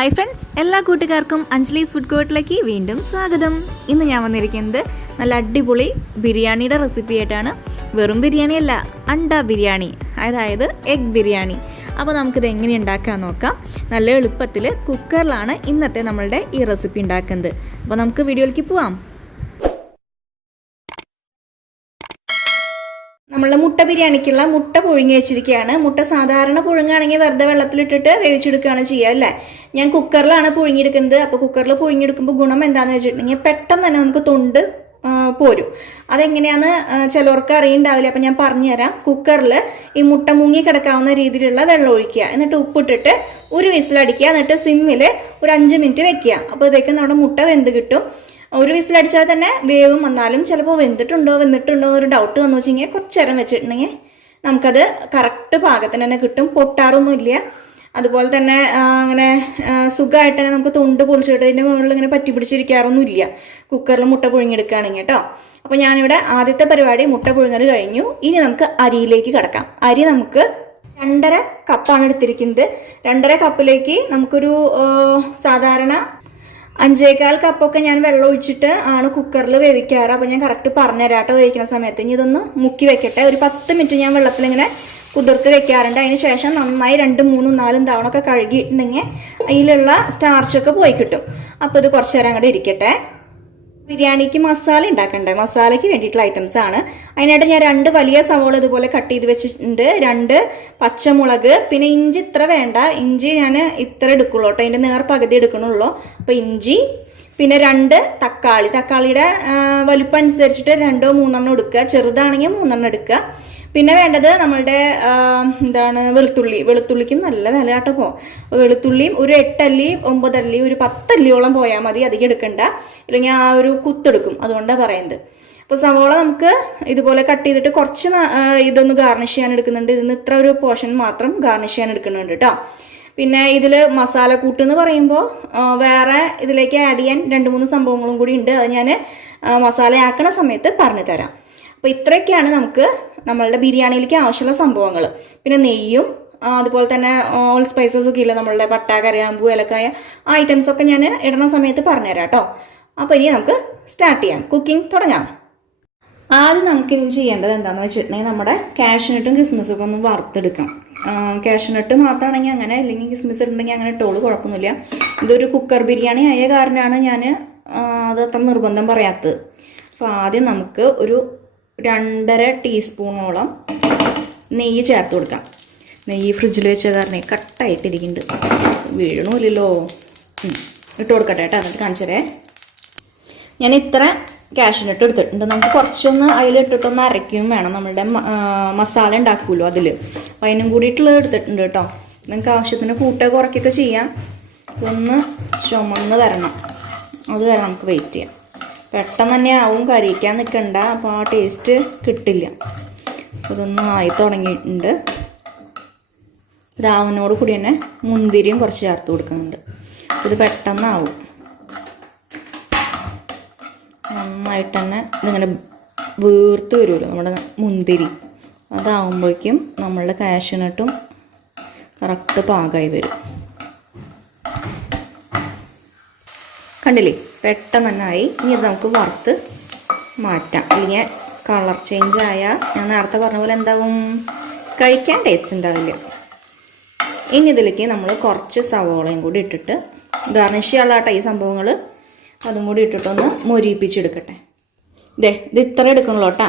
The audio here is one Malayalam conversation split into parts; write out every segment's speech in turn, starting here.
ഹായ് ഫ്രണ്ട്സ്, എല്ലാ കൂട്ടുകാർക്കും അഞ്ജലീസ് ഫുഡ് കോർട്ടിലേക്ക് വീണ്ടും സ്വാഗതം. ഇന്ന് ഞാൻ വന്നിരിക്കുന്നത് നല്ല അടിപൊളി ബിരിയാണിയുടെ റെസിപ്പി ആയിട്ടാണ്. വെറും ബിരിയാണി അല്ല, അണ്ട ബിരിയാണി, അതായത് എഗ് ബിരിയാണി. അപ്പോൾ നമുക്കിത് എങ്ങനെ ഉണ്ടാക്കാൻ നോക്കാം. നല്ല എളുപ്പത്തിൽ കുക്കറിലാണ് ഇന്നത്തെ നമ്മളുടെ ഈ റെസിപ്പി ഉണ്ടാക്കുന്നത്. അപ്പോൾ നമുക്ക് വീഡിയോയിലേക്ക് പോവാം. നമ്മളുടെ മുട്ട ബിരിയാണിക്കുള്ള മുട്ട പുഴുങ്ങി വെച്ചിരിക്കുകയാണ്. മുട്ട സാധാരണ പുഴുങ്ങുകയാണെങ്കിൽ വെറുതെ വെള്ളത്തിലിട്ടിട്ട് വേവിച്ചെടുക്കുകയാണ് ചെയ്യുക അല്ലേ. ഞാൻ കുക്കറിലാണ് പുഴുങ്ങിയെടുക്കുന്നത്. അപ്പോൾ കുക്കറിൽ പുഴുങ്ങിയെടുക്കുമ്പോൾ ഗുണം എന്താണെന്ന് വെച്ചിട്ടുണ്ടെങ്കിൽ പെട്ടെന്ന് തന്നെ നമുക്ക് തൊണ്ട് പോരും. അതെങ്ങനെയാണെന്ന് ചിലവർക്ക് അറിയുണ്ടാവില്ല. അപ്പം ഞാൻ പറഞ്ഞുതരാം. കുക്കറിൽ ഈ മുട്ട മുങ്ങി കിടക്കാവുന്ന രീതിയിലുള്ള വെള്ളം ഒഴിക്കുക, എന്നിട്ട് ഉപ്പിട്ടിട്ട് ഒരു വിസിലടിക്കുക, എന്നിട്ട് സിമ്മിൽ ഒരു 5 മിനിറ്റ് വെക്കുക. അപ്പോൾ ഇതൊക്കെ നമ്മുടെ മുട്ട വെന്ത് കിട്ടും. ഒരു വിസിലടിച്ചാൽ തന്നെ വേവും വന്നാലും ചിലപ്പോൾ വെന്തിട്ടുണ്ടോ എന്നൊരു ഡൗട്ട് വന്നു വെച്ചെങ്കിൽ കുറച്ച് നേരം വെച്ചിട്ടുണ്ടെങ്കിൽ നമുക്കത് കറക്റ്റ് പാകത്തിന് തന്നെ കിട്ടും. പൊട്ടാറൊന്നുമില്ല. അതുപോലെ തന്നെ അങ്ങനെ സുഖമായിട്ട് തന്നെ നമുക്ക് തൊണ്ട് പൊളിച്ചിട്ട് അതിൻ്റെ മുകളിൽ ഇങ്ങനെ പറ്റി പിടിച്ചിരിക്കാറൊന്നും ഇല്ല കുക്കറിൽ മുട്ട പുഴുങ്ങിയെടുക്കുകയാണെങ്കിൽ കേട്ടോ. അപ്പോൾ ഞാനിവിടെ ആദ്യത്തെ പരിപാടി മുട്ട പുഴുങ്ങൽ കഴിഞ്ഞു. ഇനി നമുക്ക് അരിയിലേക്ക് കിടക്കാം. അരി നമുക്ക് 2.5 കപ്പാണ് എടുത്തിരിക്കുന്നത്. 2.5 കപ്പിലേക്ക് നമുക്കൊരു സാധാരണ 5.25 കപ്പൊക്കെ ഞാൻ വെള്ളം ഒഴിച്ചിട്ട് ആണ് കുക്കറിൽ വേവിക്കാറ്. അപ്പോൾ ഞാൻ കറക്റ്റ് പറഞ്ഞുതരാം കേട്ടോ വേവിക്കുന്ന സമയത്ത്. ഇനി ഇതൊന്ന് മുക്കി വെക്കട്ടെ. ഒരു 10 മിനിറ്റ് ഞാൻ വെള്ളത്തിൽ ഇങ്ങനെ കുതിർത്ത് വെക്കാറുണ്ട്. അതിന് ശേഷം നന്നായി 2, 3, 4 തവണ ഒക്കെ കഴുകിയിട്ടുണ്ടെങ്കിൽ അതിലുള്ള സ്റ്റാർച്ചൊക്കെ പോയി കിട്ടും. അപ്പോൾ ഇത് കുറച്ച് നേരം അങ്ങോട്ട് ഇരിക്കട്ടെ. ബിരിയാണിക്ക് മസാല ഉണ്ടാക്കണ്ടേ, മസാലയ്ക്ക് വേണ്ടിയിട്ടുള്ള ഐറ്റംസ് ആണ്. അതിനായിട്ട് ഞാൻ 2 വലിയ സവോള ഇതുപോലെ കട്ട് ചെയ്ത് വെച്ചിട്ടുണ്ട്, 2 പച്ചമുളക്, പിന്നെ ഇഞ്ചി ഇത്ര വേണ്ട, ഇഞ്ചി ഞാൻ ഇത്ര എടുക്കുള്ളൂ കേട്ടോ, അതിൻ്റെ നേർ പകുതി എടുക്കണുള്ളൂ. അപ്പോൾ ഇഞ്ചി, പിന്നെ 2 തക്കാളി, തക്കാളിയുടെ വലുപ്പം അനുസരിച്ചിട്ട് 2 or 3 എടുക്കുക, ചെറുതാണെങ്കിൽ 3 എടുക്കുക. പിന്നെ വേണ്ടത് നമ്മളുടെ വെളുത്തുള്ളിക്കും നല്ല വില കേട്ടോ. വെളുത്തുള്ളിയും ഒരു 8 അല്ലി 9 അല്ലി ഒരു 10 അല്ലിയോളം പോയാൽ മതി, അധികം എടുക്കണ്ട, ഇല്ലെങ്കിൽ ആ ഒരു കുത്തെടുക്കും, അതുകൊണ്ടാണ് പറയുന്നത്. അപ്പോൾ സവോള നമുക്ക് ഇതുപോലെ കട്ട് ചെയ്തിട്ട് കുറച്ച് ഇതൊന്ന് ഗാർണിഷ് ചെയ്യാൻ എടുക്കുന്നുണ്ട്. ഇതിന് ഇത്ര ഒരു പോർഷൻ മാത്രം ഗാർണിഷ് ചെയ്യാൻ എടുക്കുന്നുണ്ട് കേട്ടോ. പിന്നെ ഇതിൽ മസാല കൂട്ട് എന്ന് പറയുമ്പോൾ വേറെ ഇതിലേക്ക് ആഡ് ചെയ്യാൻ 2-3 സംഭവങ്ങളും കൂടി ഉണ്ട്. അത് ഞാൻ മസാല ആക്കണ സമയത്ത് പറഞ്ഞു തരാം. അപ്പോൾ ഇത്രയൊക്കെയാണ് നമുക്ക് നമ്മളുടെ ബിരിയാണിയിലേക്ക് ആവശ്യമുള്ള സംഭവങ്ങൾ. പിന്നെ നെയ്യും അതുപോലെ തന്നെ ഓൾ സ്പൈസസൊക്കെ ഇല്ല, നമ്മളുടെ പട്ട, കറിയാമ്പൂ, ഏലക്കായ, ആ ഐറ്റംസൊക്കെ ഞാൻ ഇടുന്ന സമയത്ത് പറഞ്ഞുതരാം കേട്ടോ. അപ്പോൾ ഇനി നമുക്ക് സ്റ്റാർട്ട് ചെയ്യാം, കുക്കിംഗ് തുടങ്ങാം. ആദ്യം നമുക്കിനി ചെയ്യേണ്ടത് എന്താണെന്ന് വെച്ചിട്ടുണ്ടെങ്കിൽ നമ്മുടെ കാഷ്നട്ടും കിസ്മിസൊക്കെ ഒന്ന് വറുത്തെടുക്കാം. കാഷ്നട്ട് മാത്രമാണെങ്കിൽ അങ്ങനെ, അല്ലെങ്കിൽ കിസ്മിസ് ഉണ്ടെങ്കിൽ അങ്ങനെ ഇട്ടോളൂ, കുഴപ്പമൊന്നുമില്ല. ഇതൊരു കുക്കർ ബിരിയാണി ആയ കാരണമാണ് ഞാൻ അത് അത്ര നിർബന്ധം പറയാത്തത്. അപ്പോൾ ആദ്യം നമുക്ക് ഒരു 2.5 ടീസ്പൂണോളം നെയ്യ് ചേർത്ത് കൊടുക്കാം. നെയ്യ് ഫ്രിഡ്ജിൽ വെച്ച കാരണം കട്ടായിട്ടിരിക്കുന്നുണ്ട്, വീഴണമില്ലല്ലോ. ഇട്ട് കൊടുക്കട്ടെ കേട്ടോ, എന്നിട്ട് കാണിച്ചതേ. ഞാൻ ഇത്ര കാഷ്നട്ട് എടുത്തിട്ടുണ്ട്. നമുക്ക് കുറച്ചൊന്ന് അതിലിട്ടിട്ടൊന്ന് അരയ്ക്കുകയും വേണം, നമ്മളുടെ മസാല ഉണ്ടാക്കുമല്ലോ അതിൽ. അപ്പോൾ അതിനും കൂടിയിട്ടുള്ളത് എടുത്തിട്ടുണ്ട് കേട്ടോ. നിങ്ങൾക്ക് ആവശ്യത്തിന് കൂട്ടുക കുറയ്ക്കുകയൊക്കെ ചെയ്യാം. ഒന്ന് ചുമന്ന് വരണം, അത് വരെ നമുക്ക് വെയിറ്റ് ചെയ്യാം. പെട്ടെന്ന് തന്നെ ആവും, കരിയിക്കാൻ നിൽക്കണ്ട, അപ്പോൾ ആ ടേസ്റ്റ് കിട്ടില്ല. ഇതൊന്നും ആയി തുടങ്ങിയിട്ടുണ്ട്. ഇതാവുന്നോട് കൂടി തന്നെ മുന്തിരിയും കുറച്ച് ചേർത്ത് കൊടുക്കുന്നുണ്ട്. ഇത് പെട്ടെന്നാവും, നന്നായിട്ട് തന്നെ ഇതിങ്ങനെ വീർത്ത് വരുമല്ലോ നമ്മുടെ മുന്തിരി. അതാവുമ്പോഴേക്കും നമ്മളുടെ കാഷ്നട്ടും കറക്റ്റ് പാകമായി വരും. കണ്ടില്ലേ, പെട്ടെന്ന് തന്നെ ആയി. ഇനി ഇത് നമുക്ക് വറുത്ത് മാറ്റാം. ഇല്ലെങ്കിൽ കളർ ചേഞ്ച് ആയാൽ ഞാൻ നേരത്തെ പറഞ്ഞ പോലെ എന്താകും, കഴിക്കാൻ ടേസ്റ്റ് ഉണ്ടാവില്ല. ഇനി ഇതിലേക്ക് നമ്മൾ കുറച്ച് സവോളയും കൂടി ഇട്ടിട്ട് ഗാർണിഷ് ചെയ്യാനുള്ള ഈ സംഭവങ്ങൾ അതും കൂടി ഇട്ടിട്ടൊന്ന് മൊരിയിപ്പിച്ചെടുക്കട്ടെ. ഇത് ഇത്ര എടുക്കണല്ലോ കേട്ടോ.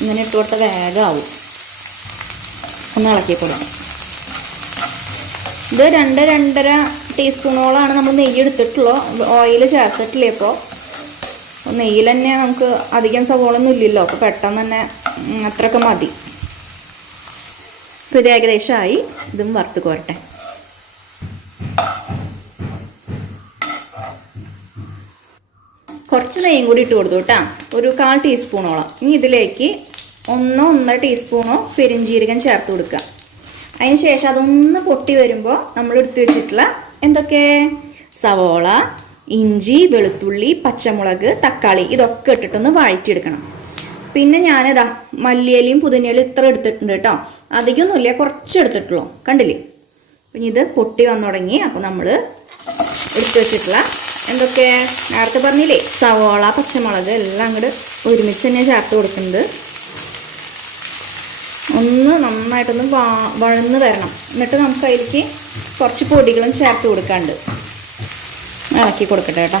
ഇങ്ങനെ ഇട്ട് കൊടുത്ത വേഗമാവും. ഒന്ന് ഇളക്കിക്കൊള്ളാം. ഇത് 2-2.5 ടീസ്പൂണോളാണ് നമ്മൾ നെയ്യ് എടുത്തിട്ടുള്ളൂ, ഓയിൽ ചേർത്തിട്ടില്ല. ഇപ്പോൾ നെയ്യിൽ തന്നെ നമുക്ക് അധികം സവോളൊന്നും ഇല്ലല്ലോ, അപ്പോൾ പെട്ടെന്ന് തന്നെ അത്രയൊക്കെ മതി. ഇപ്പോൾ ഇത് ഏകദേശമായി. ഇതും വറുത്ത് കോരട്ടെ. കുറച്ച് നെയ്യും കൂടി ഇട്ട് കൊടുത്തു കേട്ടോ, ഒരു 1/4 ടീസ്പൂണോളം. ഇനി ഇതിലേക്ക് 1-1.5 ടീസ്പൂണോ പെരുംജീരകം ചേർത്ത് കൊടുക്കുക. അതിന് ശേഷം അതൊന്ന് പൊട്ടി വരുമ്പോൾ നമ്മൾ എടുത്തു വെച്ചിട്ടുള്ള എന്തൊക്കെ, സവോള, ഇഞ്ചി, വെളുത്തുള്ളി, പച്ചമുളക്, തക്കാളി, ഇതൊക്കെ ഇട്ടിട്ടൊന്ന് വഴറ്റിയെടുക്കണം. പിന്നെ ഞാനിതാ മല്ലിയിലയും പുതിനയിലും ഇത്ര എടുത്തിട്ടുണ്ട് കേട്ടോ, അധികമൊന്നുമില്ല, കുറച്ച് എടുത്തിട്ടുള്ളൂ. കണ്ടില്ലേ, അപ്പം ഇത് പൊട്ടി വന്നു തുടങ്ങി. അപ്പോൾ നമ്മൾ എടുത്തു വെച്ചിട്ടുള്ള എന്തൊക്കെ നേരത്തെ പറഞ്ഞില്ലേ, സവോള, പച്ചമുളക് എല്ലാം അങ്ങോട്ട് ഒരുമിച്ച് തന്നെ ചേർത്ത് കൊടുക്കുന്നത്. ഒന്ന് നന്നായിട്ടൊന്ന് വഴന്ന് വരണം. എന്നിട്ട് നമുക്ക് അതിലേക്ക് കുറച്ച് പൊടികളും ചേർത്ത് കൊടുക്കാണ്ട് ഇളക്കി കൊടുക്കട്ടെ കേട്ടോ.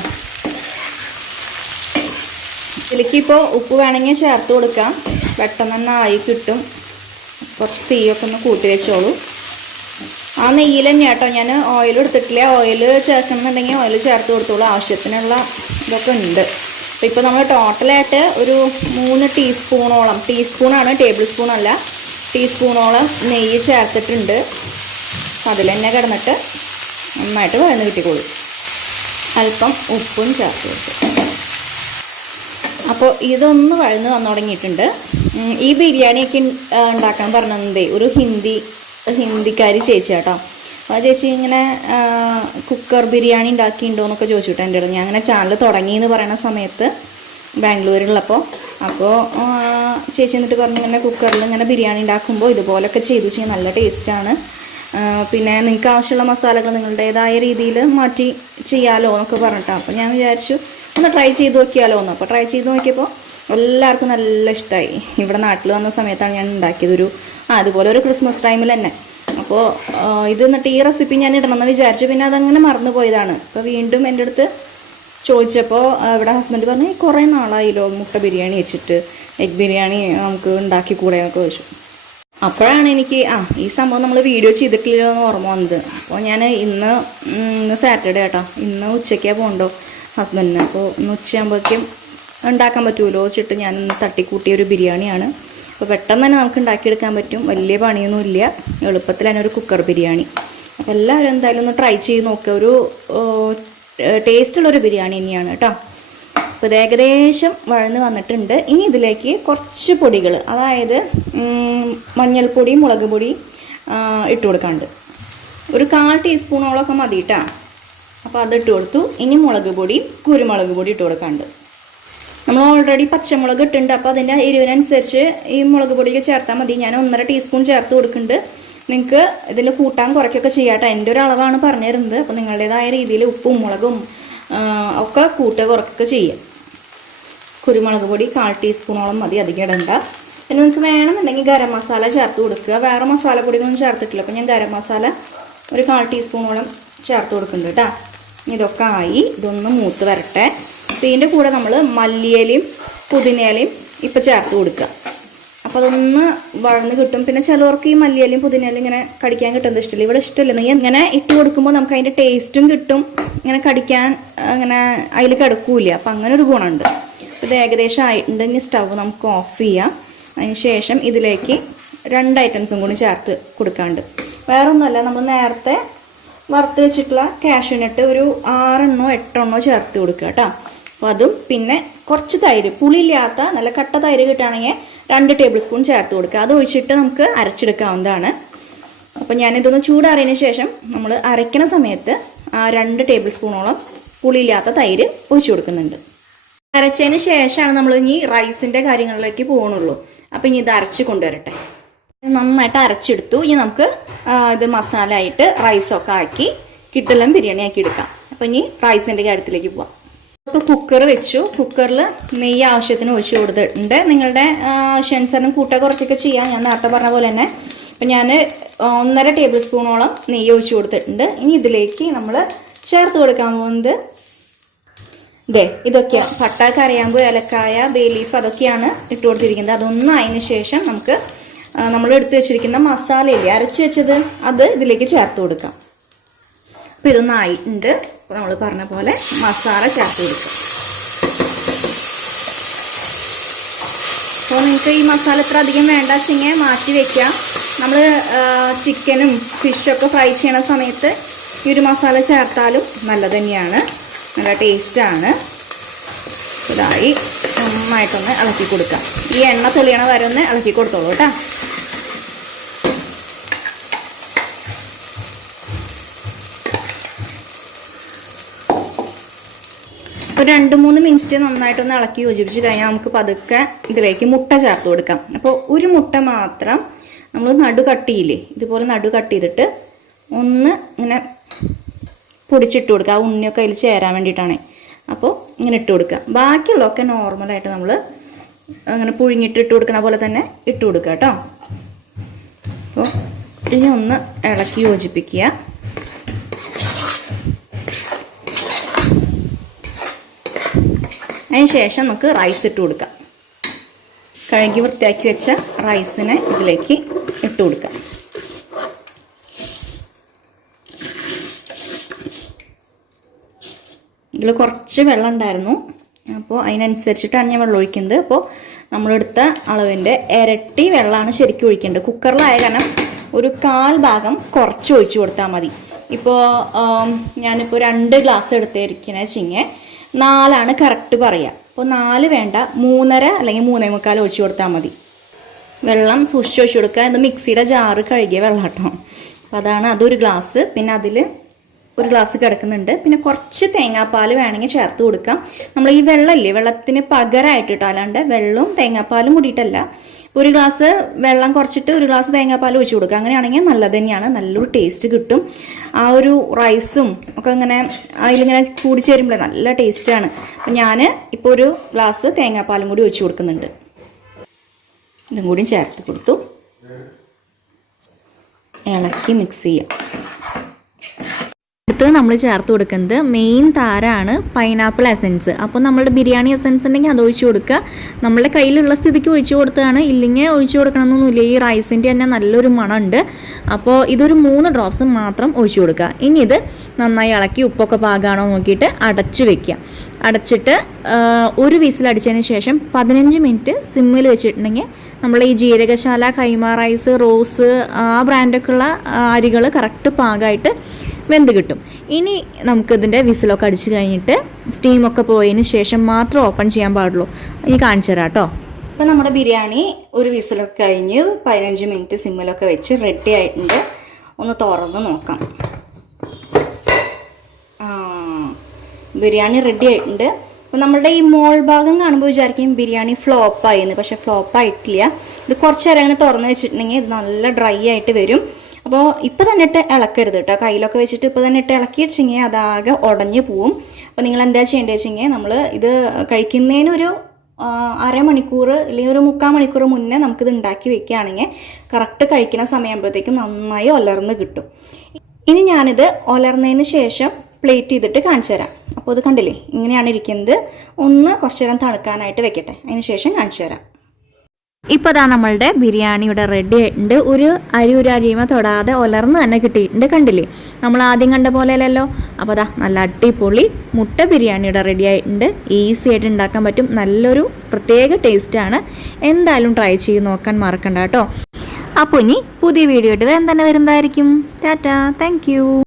ഇതിലേക്ക് ഇപ്പോൾ ഉപ്പ് വേണമെങ്കിൽ ചേർത്ത് കൊടുക്കാം, പെട്ടെന്ന് തന്നെ ആയി കിട്ടും. കുറച്ച് തീയൊക്കെ ഒന്ന് കൂട്ടി വെച്ചോളൂ. ആ നെയ്യിൽ തന്നെ കേട്ടോ, ഞാൻ ഓയിൽ എടുത്തിട്ടില്ല. ഓയിൽ ചേർക്കണമെന്നുണ്ടെങ്കിൽ ഓയിൽ ചേർത്ത് കൊടുത്തോളൂ, ആവശ്യത്തിനുള്ള ഇതൊക്കെ ഉണ്ട്. അപ്പോൾ ഇപ്പോൾ നമ്മൾ ടോട്ടലായിട്ട് ഒരു 3 ടീസ്പൂണോളം, ടീസ്പൂണാണ്, ടേബിൾ സ്പൂൺ അല്ല, ടീസ്പൂണോളം നെയ്യ് ചേർത്തിട്ടുണ്ട്. അതിൽ തന്നെ കിടന്നിട്ട് നന്നായിട്ട് വഴന്ന് കിട്ടിക്കോളൂ. അല്പം ഉപ്പും ചേർത്ത് കൊടുത്തു. അപ്പോൾ ഇതൊന്ന് വഴന്ന് വന്നു തുടങ്ങിയിട്ടുണ്ട്. ഈ ബിരിയാണിയൊക്കെ ഉണ്ടാക്കാൻ പറഞ്ഞതേ ഒരു ഹിന്ദിക്കാരി ചേച്ചി കേട്ടോ. ആ ചേച്ചി ഇങ്ങനെ കുക്കർ ബിരിയാണി ഉണ്ടാക്കിയിട്ടുണ്ടോ എന്നൊക്കെ ചോദിച്ചിട്ട് എൻ്റെ അടുത്ത്. ഞാൻ അങ്ങനെ ചാനൽ തുടങ്ങി എന്ന് പറയുന്ന സമയത്ത് ബാംഗ്ലൂരിലുള്ളപ്പോൾ, അപ്പോൾ ചേച്ചി എന്നിട്ട് പറഞ്ഞു ഇങ്ങനെ കുക്കറിൽ ഇങ്ങനെ ബിരിയാണി ഉണ്ടാക്കുമ്പോൾ ഇതുപോലൊക്കെ ചെയ്തു വെച്ചാൽ നല്ല ടേസ്റ്റാണ്, പിന്നെ നിങ്ങൾക്ക് ആവശ്യമുള്ള മസാലകൾ നിങ്ങളുടേതായ രീതിയിൽ മാറ്റി ചെയ്യാമല്ലോ എന്നൊക്കെ പറഞ്ഞിട്ടാണ്. അപ്പോൾ ഞാൻ വിചാരിച്ചു ഒന്ന് ട്രൈ ചെയ്ത് നോക്കിയാലോ എന്ന്. അപ്പോൾ ട്രൈ ചെയ്ത് നോക്കിയപ്പോൾ എല്ലാവർക്കും നല്ല ഇഷ്ടമായി. ഇവിടെ നാട്ടിൽ വന്ന സമയത്താണ് ഞാൻ ഉണ്ടാക്കിയത്, അതുപോലെ ഒരു ക്രിസ്മസ് ടൈമിൽ തന്നെ. അപ്പോൾ ഇത് എന്നിട്ട് ഈ റെസിപ്പി ഞാൻ ഇടണമെന്ന് വിചാരിച്ചു, പിന്നെ അതങ്ങനെ മറന്നു പോയതാണ്. അപ്പോൾ വീണ്ടും എൻ്റെ അടുത്ത് ചോദിച്ചപ്പോൾ ഇവിടെ ഹസ്ബൻഡ് പറഞ്ഞു കുറേ നാളായില്ലോ മുട്ട ബിരിയാണി വെച്ചിട്ട്, എഗ് ബിരിയാണി നമുക്ക് ഉണ്ടാക്കിക്കൂടെ എന്നൊക്കെ ചോദിച്ചു. അപ്പോഴാണ് എനിക്ക് ഈ സംഭവം നമ്മൾ വീഡിയോ ചെയ്തിട്ടില്ലല്ലോ എന്ന് ഓർമ്മ വന്നത്. അപ്പോൾ ഞാൻ ഇന്ന് സാറ്റർഡേ കേട്ടോ, ഇന്ന് ഉച്ചയ്ക്കാണ് പോകണ്ടോ ഹസ്ബൻഡിന്. അപ്പോൾ ഇന്ന് ഉച്ചയാകുമ്പോഴേക്കും ഉണ്ടാക്കാൻ പറ്റുമല്ലോ വെച്ചിട്ട് ഞാൻ തട്ടിക്കൂട്ടിയ ഒരു ബിരിയാണിയാണ്. അപ്പോൾ പെട്ടെന്ന് തന്നെ നമുക്ക് ഉണ്ടാക്കിയെടുക്കാൻ പറ്റും, വലിയ പണിയൊന്നുമില്ല, എളുപ്പത്തിൽ തന്നെ ഒരു കുക്കർ ബിരിയാണി. അപ്പോൾ എല്ലാവരും എന്തായാലും ഒന്ന് ട്രൈ ചെയ്ത് നോക്കുക. ഒരു ടേസ്റ്റുള്ളൊരു ബിരിയാണി തന്നെയാണ് കേട്ടോ. അപ്പോൾ ഇത് ഏകദേശം വഴന്ന് വന്നിട്ടുണ്ട്. ഇനി ഇതിലേക്ക് കുറച്ച് പൊടികൾ, അതായത് മഞ്ഞൾപ്പൊടി, മുളക് പൊടി ഇട്ട് കൊടുക്കാണ്ട് ഒരു 1/4 ടീസ്പൂണോളൊക്കെ മതി കേട്ടോ. അപ്പോൾ അതിട്ട് കൊടുത്തു. ഇനി മുളക് പൊടി, കുരുമുളക് പൊടി ഇട്ട് കൊടുക്കാണ്ട്. നമ്മൾ ഓൾറെഡി പച്ചമുളക് ഇട്ടുണ്ട്, അപ്പോൾ അതിൻ്റെ എരിവിനനുസരിച്ച് ഈ മുളക് പൊടിയൊക്കെ ചേർത്താൽ മതി. ഞാൻ 1.5 ടീസ്പൂൺ ചേർത്ത് കൊടുക്കുന്നുണ്ട്. നിങ്ങൾക്ക് ഇതിൽ കൂട്ടാൻ കുറയ്ക്കൊക്കെ ചെയ്യാട്ടോ, എൻ്റെ ഒരു അളവാണ് പറഞ്ഞു തരുന്നത്. അപ്പോൾ നിങ്ങളുടേതായ രീതിയിൽ ഉപ്പും മുളകും ഒക്കെ കൂട്ടുക കുറയ്ക്കൊക്കെ ചെയ്യാം. കുരുമുളക് പൊടി 1/4 ടീസ്പൂണോളം മതി, അധികം ഇടണ്ട. പിന്നെ നിങ്ങൾക്ക് വേണമെന്നുണ്ടെങ്കിൽ ഗരം മസാല ചേർത്ത് കൊടുക്കുക. വേറെ മസാലപ്പൊടിയൊന്നും ചേർത്തിട്ടില്ല, അപ്പോൾ ഞാൻ ഗരം മസാല ഒരു 1/4 ടീസ്പൂണോളം ചേർത്ത് കൊടുക്കുന്നുണ്ട് കേട്ടോ. ഇതൊക്കെ ആയി, ഇതൊന്ന് മൂത്ത് വരട്ടെ. ഇതിൻ്റെ കൂടെ നമ്മൾ മല്ലിയിലയും പുതിനയിലയും ഇപ്പം ചേർത്ത് കൊടുക്കുക. അപ്പോൾ അതൊന്ന് വഴന്ന് കിട്ടും. പിന്നെ ചിലവർക്ക് ഈ മല്ലിയിലയും പുതിനയിലയും ഇങ്ങനെ കടിക്കാൻ കിട്ടുന്നത് ഇഷ്ടമില്ല. ഇവിടെ ഇഷ്ടമില്ല. നീ ഇങ്ങനെ ഇട്ട് കൊടുക്കുമ്പോൾ നമുക്ക് അതിൻ്റെ ടേസ്റ്റും കിട്ടും, ഇങ്ങനെ കടിക്കാൻ അങ്ങനെ അതിൽ കിടക്കൂല. അപ്പം അങ്ങനെ ഒരു ഗുണമുണ്ട്. ഇത് ഏകദേശം ആയിട്ടുണ്ട്. ഇനി സ്റ്റവ് നമുക്ക് ഓഫ് ചെയ്യാം. അതിന് ശേഷം ഇതിലേക്ക് 2 ഐറ്റംസും കൂടി ചേർത്ത് കൊടുക്കാണ്ട്. വേറെ ഒന്നുമല്ല, നമ്മൾ നേരത്തെ വറുത്ത് വെച്ചിട്ടുള്ള കാഷ്യൂനട്ട് ഒരു 6-8 ചേർത്ത് കൊടുക്കുക കേട്ടോ. അപ്പോൾ അതും പിന്നെ കുറച്ച് തൈര്, പുളിയില്ലാത്ത നല്ല കട്ട തൈര് കിട്ടുകയാണെങ്കിൽ 2 ടേബിൾ സ്പൂൺ ചേർത്ത് കൊടുക്കുക. അത് ഒഴിച്ചിട്ട് നമുക്ക് അരച്ചെടുക്കാവുന്നതാണ്. അപ്പോൾ ഞാനിതൊന്ന് ചൂടാറിയതിന് ശേഷം നമ്മൾ അരയ്ക്കണ സമയത്ത് 2 ടേബിൾ സ്പൂണോളം പുളിയില്ലാത്ത തൈര് ഒഴിച്ചു കൊടുക്കുന്നുണ്ട്. അരച്ചതിന് ശേഷമാണ് നമ്മൾ ഇനി റൈസിൻ്റെ കാര്യങ്ങളിലേക്ക് പോകണുള്ളൂ. അപ്പോൾ ഇനി ഇത് അരച്ച് കൊണ്ടുവരട്ടെ. നന്നായിട്ട് അരച്ചെടുത്തു. ഇനി നമുക്ക് ഇത് മസാല ആയിട്ട് റൈസൊക്കെ ആക്കി കിട്ടലും ബിരിയാണി ആക്കി എടുക്കാം. അപ്പോൾ ഇനി റൈസിൻ്റെ കാര്യത്തിലേക്ക് പോവാം. ഇപ്പോൾ കുക്കർ വെച്ചു. കുക്കറിൽ നെയ്യ് ആവശ്യത്തിന് ഒഴിച്ച് കൊടുത്തിട്ടുണ്ട്. നിങ്ങളുടെ ആവശ്യാനുസരണം കൂട്ടുക കുറച്ചൊക്കെ ചെയ്യാം. ഞാൻ നേരത്തെ പറഞ്ഞ പോലെ തന്നെ. അപ്പം ഞാൻ 1.5 ടേബിൾ സ്പൂണോളം നെയ്യ് ഒഴിച്ച് കൊടുത്തിട്ടുണ്ട്. ഇനി ഇതിലേക്ക് നമ്മൾ ചേർത്ത് കൊടുക്കാൻ പോകുന്നത് ഇതൊക്കെയാണ്. പട്ട, കരയാമ്പ്, ഏലക്കായ, ബേ ലീഫ് അതൊക്കെയാണ് ഇട്ട് കൊടുത്തിരിക്കുന്നത്. അതൊന്നും അതിന് ശേഷം നമുക്ക് നമ്മൾ എടുത്ത് വെച്ചിരിക്കുന്ന മസാലയില്ലേ അരച്ച് വെച്ചത്, അത് ഇതിലേക്ക് ചേർത്ത് കൊടുക്കാം. അപ്പോൾ ഇതൊന്നായിട്ടുണ്ട്. അപ്പോൾ നമ്മൾ പറഞ്ഞ പോലെ മസാല ചേർത്ത് കൊടുക്കുക. അപ്പോൾ നിങ്ങൾക്ക് ഈ മസാല ഇത്ര അധികം വേണ്ട വെച്ചെങ്കിൽ മാറ്റി വയ്ക്കാം. നമ്മൾ ചിക്കനും ഫിഷൊക്കെ ഫ്രൈ ചെയ്യണ സമയത്ത് ഈ ഒരു മസാല ചേർത്താലും നല്ലത് തന്നെയാണ്, നല്ല ടേസ്റ്റാണ്. ഇതായി നന്നായിട്ടൊന്ന് ഇളക്കി കൊടുക്കാം. ഈ എണ്ണ തെളിയണ വരെ ഒന്ന് ഇളക്കി കൊടുത്തോളൂ കേട്ടോ. ഒരു 2-3 മിനിറ്റ് നന്നായിട്ടൊന്ന് ഇളക്കി യോജിപ്പിച്ച് കഴിഞ്ഞാൽ നമുക്ക് പതുക്കെ ഇതിലേക്ക് മുട്ട ചേർത്ത് കൊടുക്കാം. അപ്പോൾ ഒരു മുട്ട മാത്രം നമ്മൾ നടു കട്ട് ചെയ്യില്ലേ, ഇതുപോലെ നടു കട്ട് ചെയ്തിട്ട് ഒന്ന് ഇങ്ങനെ പൊടിച്ചിട്ട് കൊടുക്കുക. ആ ഉണ്ണിയൊക്കെ അതിൽ ചേരാൻ വേണ്ടിയിട്ടാണ്. അപ്പോൾ ഇങ്ങനെ ഇട്ട് കൊടുക്കുക. ബാക്കിയുള്ളതൊക്കെ നോർമലായിട്ട് നമ്മൾ അങ്ങനെ പുഴുങ്ങിയിട്ട് ഇട്ട് കൊടുക്കണ പോലെ തന്നെ ഇട്ട് കൊടുക്കുക കേട്ടോ. അപ്പോൾ ഇനി ഒന്ന് ഇളക്കി യോജിപ്പിക്കുക. അതിന് ശേഷം നമുക്ക് റൈസ് ഇട്ട് കൊടുക്കാം. കഴുകി വൃത്തിയാക്കി വെച്ച റൈസിനെ ഇതിലേക്ക് ഇട്ട് കൊടുക്കാം. ഇതിൽ കുറച്ച് വെള്ളം ഉണ്ടായിരുന്നു, അപ്പോൾ അതിനനുസരിച്ചിട്ടാണ് ഞാൻ വെള്ളം ഒഴിക്കുന്നത്. അപ്പോൾ നമ്മളെടുത്ത അളവിൻ്റെ ഇരട്ടി വെള്ളമാണ് ശരിക്കും ഒഴിക്കേണ്ടത്. കുക്കറിലായ കാരണം ഒരു 1/4 ഭാഗം കുറച്ച് ഒഴിച്ചു കൊടുത്താൽ മതി. ഇപ്പോൾ ഞാനിപ്പോൾ 2 ഗ്ലാസ് എടുത്തിരിക്കണേ വെച്ചിങ്ങനെ 4 കറക്റ്റ് പറയുക. അപ്പോൾ 4 വേണ്ട, 3.5 അല്ലെങ്കിൽ 3.25 ഒഴിച്ചു കൊടുത്താൽ മതി. വെള്ളം സൂക്ഷിച്ച് ഒഴിച്ചു കൊടുക്കുക. ഇത് മിക്സിയുടെ ജാറ് കഴുകിയ വെള്ളം കേട്ടോ. അപ്പോൾ അതൊരു ഗ്ലാസ്. പിന്നെ അതിൽ 1 ഗ്ലാസ് കിടക്കുന്നുണ്ട്. പിന്നെ കുറച്ച് തേങ്ങാപ്പാൽ വേണമെങ്കിൽ ചേർത്ത് കൊടുക്കാം. നമ്മൾ ഈ വെള്ളമില്ലേ, വെള്ളത്തിന് പകരമായിട്ട് കേട്ടോ, അല്ലാണ്ട് വെള്ളവും തേങ്ങാപ്പാലും കൂടിയിട്ടല്ല. 1 ഗ്ലാസ് വെള്ളം കുറച്ചിട്ട് 1 ഗ്ലാസ് തേങ്ങാപ്പാൽ ഒഴിച്ചു കൊടുക്കുക. അങ്ങനെയാണെങ്കിൽ നല്ലത് തന്നെയാണ്, നല്ലൊരു ടേസ്റ്റ് കിട്ടും. ആ ഒരു റൈസും ഒക്കെ ഇങ്ങനെ അതിലിങ്ങനെ കൂടി ചേരുമ്പോഴേ നല്ല ടേസ്റ്റാണ്. അപ്പം ഞാൻ ഇപ്പോൾ 1 ഗ്ലാസ് തേങ്ങാപ്പാലും കൂടി ഒഴിച്ചു കൊടുക്കുന്നുണ്ട്. ഇതും കൂടി ചേർത്ത് കൊടുത്തു. ഇളക്കി മിക്സ് ചെയ്യാം. അടുത്ത് നമ്മൾ ചേർത്ത് കൊടുക്കുന്നത് മെയിൻ താരമാണ് പൈനാപ്പിൾ എസൻസ്. അപ്പോൾ നമ്മളുടെ ബിരിയാണി എസൻസ് ഉണ്ടെങ്കിൽ അത് ഒഴിച്ചു കൊടുക്കുക. നമ്മളുടെ കയ്യിലുള്ള സ്ഥിതിക്ക് ഒഴിച്ചു കൊടുത്തതാണ്, ഇല്ലെങ്കിൽ ഒഴിച്ചു കൊടുക്കണമെന്നൊന്നുമില്ല. ഈ റൈസിൻ്റെ തന്നെ നല്ലൊരു മണമുണ്ട്. അപ്പോൾ ഇതൊരു 3 ഡ്രോപ്സ് മാത്രം ഒഴിച്ചു കൊടുക്കുക. ഇനി ഇത് നന്നായി ഇളക്കി ഉപ്പൊക്കെ പാകമാണോ നോക്കിയിട്ട് അടച്ചു വെക്കുക. അടച്ചിട്ട് 1 വിസിലടിച്ചതിന് ശേഷം 15 മിനിറ്റ് സിമ്മിൽ വെച്ചിട്ടുണ്ടെങ്കിൽ നമ്മൾ ഈ ജീരകശാല, കൈമ റൈസ്, റോസ് ആ ബ്രാൻഡൊക്കെ ഉള്ള അരികൾ കറക്റ്റ് പാകമായിട്ട് വെന്ത് കിട്ടും. ഇനി നമുക്കിതിൻ്റെ വിസിലൊക്കെ അടിച്ച് കഴിഞ്ഞിട്ട് സ്റ്റീമൊക്കെ പോയതിന് ശേഷം മാത്രം ഓപ്പൺ ചെയ്യാൻ പാടുള്ളൂ. ഇനി കാണിച്ചു തരാം കേട്ടോ. അപ്പോൾ നമ്മുടെ ബിരിയാണി 1 വിസിലൊക്കെ കഴിഞ്ഞ് 15 മിനിറ്റ് സിമ്മിലൊക്കെ വെച്ച് റെഡി ആയിട്ടുണ്ട്. ഒന്ന് തുറന്ന് നോക്കാം. ബിരിയാണി റെഡി ആയിട്ടുണ്ട്. അപ്പോൾ നമ്മളുടെ ഈ മോൾ ഭാഗം കാണുമ്പോൾ വിചാരിക്കും ബിരിയാണി ഫ്ലോപ്പായിരുന്നു. പക്ഷെ ഫ്ലോപ്പായിട്ടില്ല. ഇത് കുറച്ച് നേരം അങ്ങനെ തുറന്ന് വെച്ചിട്ടുണ്ടെങ്കിൽ ഇത് നല്ല ഡ്രൈ ആയിട്ട് വരും. അപ്പോൾ ഇപ്പോൾ തന്നെ ഇട്ട് ഇളക്കരുത് കേട്ടോ. കയ്യിലൊക്കെ വെച്ചിട്ട് ഇപ്പോൾ തന്നെ ഇട്ട് ഇളക്കി വെച്ചെങ്കിൽ അതാകെ ഉടഞ്ഞു പോവും. അപ്പോൾ നിങ്ങൾ എന്താ ചെയ്യേണ്ടത് വെച്ചെങ്കിൽ നമ്മൾ ഇത് കഴിക്കുന്നതിനൊരു 1/2 മണിക്കൂർ അല്ലെങ്കിൽ ഒരു 3/4 മണിക്കൂർ മുന്നേ നമുക്കിത് ഉണ്ടാക്കി വെക്കുകയാണെങ്കിൽ കറക്റ്റ് കഴിക്കുന്ന സമയമാകുമ്പോഴത്തേക്കും നന്നായി ഒലർന്ന് കിട്ടും. ഇനി ഞാനിത് ഒലർന്നതിന് ശേഷം പ്ലേറ്റ് ചെയ്തിട്ട് കാണിച്ചു തരാം. അപ്പോൾ ഇത് കണ്ടില്ലേ, ഇങ്ങനെയാണ് ഇരിക്കുന്നത്. ഒന്ന് കുറച്ച് നേരം തണുക്കാനായിട്ട് വെക്കട്ടെ, അതിന് ശേഷം കാണിച്ചു തരാം. ഇപ്പോൾ അതാ നമ്മളുടെ ബിരിയാണി ഇവിടെ റെഡി ആയിട്ടുണ്ട്. ഒരു അരിമ തൊടാതെ ഒലർന്ന് തന്നെ കിട്ടിയിട്ടുണ്ട്. കണ്ടില്ലേ, നമ്മൾ ആദ്യം കണ്ട പോലെ അല്ലല്ലോ. അപ്പോൾ അതാ നല്ല അടിപൊളി മുട്ട ബിരിയാണി ഇവിടെ റെഡി ആയിട്ടുണ്ട്. ഈസി ആയിട്ട് ഉണ്ടാക്കാൻ പറ്റും. നല്ലൊരു പ്രത്യേക ടേസ്റ്റാണ്. എന്തായാലും ട്രൈ ചെയ്ത് നോക്കാൻ മറക്കണ്ട കേട്ടോ. അപ്പോൾ ഇനി പുതിയ വീഡിയോ ആയിട്ട് വേഗം തന്നെ വരുന്നതായിരിക്കും. Tata, thank you.